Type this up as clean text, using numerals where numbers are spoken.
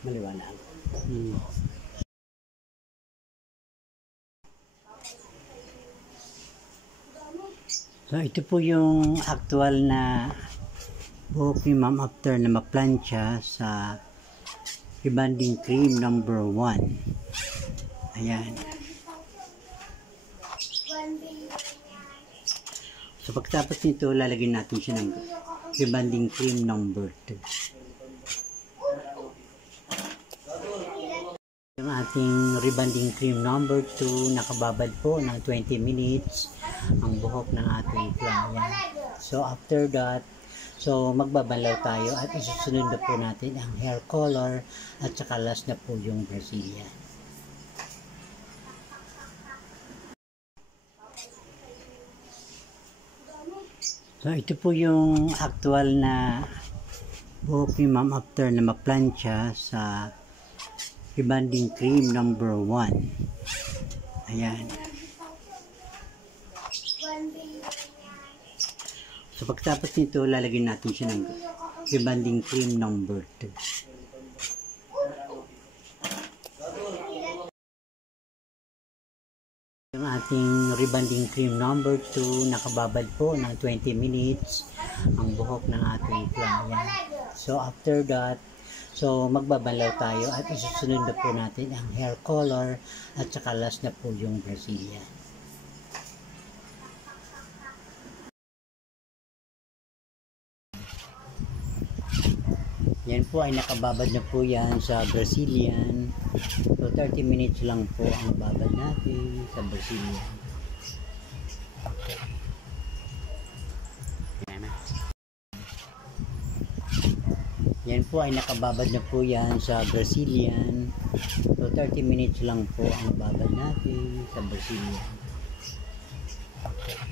Maliwanag. So ito po yung actual na buhok ni Ma'am after na maplansya sa rebonding cream number 1. Ayan. So pagtapos nito, lalagyan natin siya ng rebonding cream number 2. Yung ating rebonding cream number 2, nakababad po ng 20 minutes ang buhok ng ating client. So after that, so magbabalaw tayo at isusunod na po natin ang hair color at saka last na po yung Brazilian. So ito po yung actual na buhok ni Ma'am after na maplansya sa rebonding cream number 1. Ayan. So pagtapos nito, lalagyan natin siya ng rebonding cream number 2. Yung ating rebonding cream number 2, nakababad po ng 20 minutes ang buhok ng ating client. So after that, so magbabalaw tayo at isusunod na po natin ang hair color at saka last na po yung Brazilian. Yan po ay nakababad na po yan sa Brazilian. So 30 minutes lang po ang babad natin sa Brazilian. Yan po ay nakababad na po yan sa Brazilian. So 30 minutes lang po ang babad natin sa Brazilian. Okay.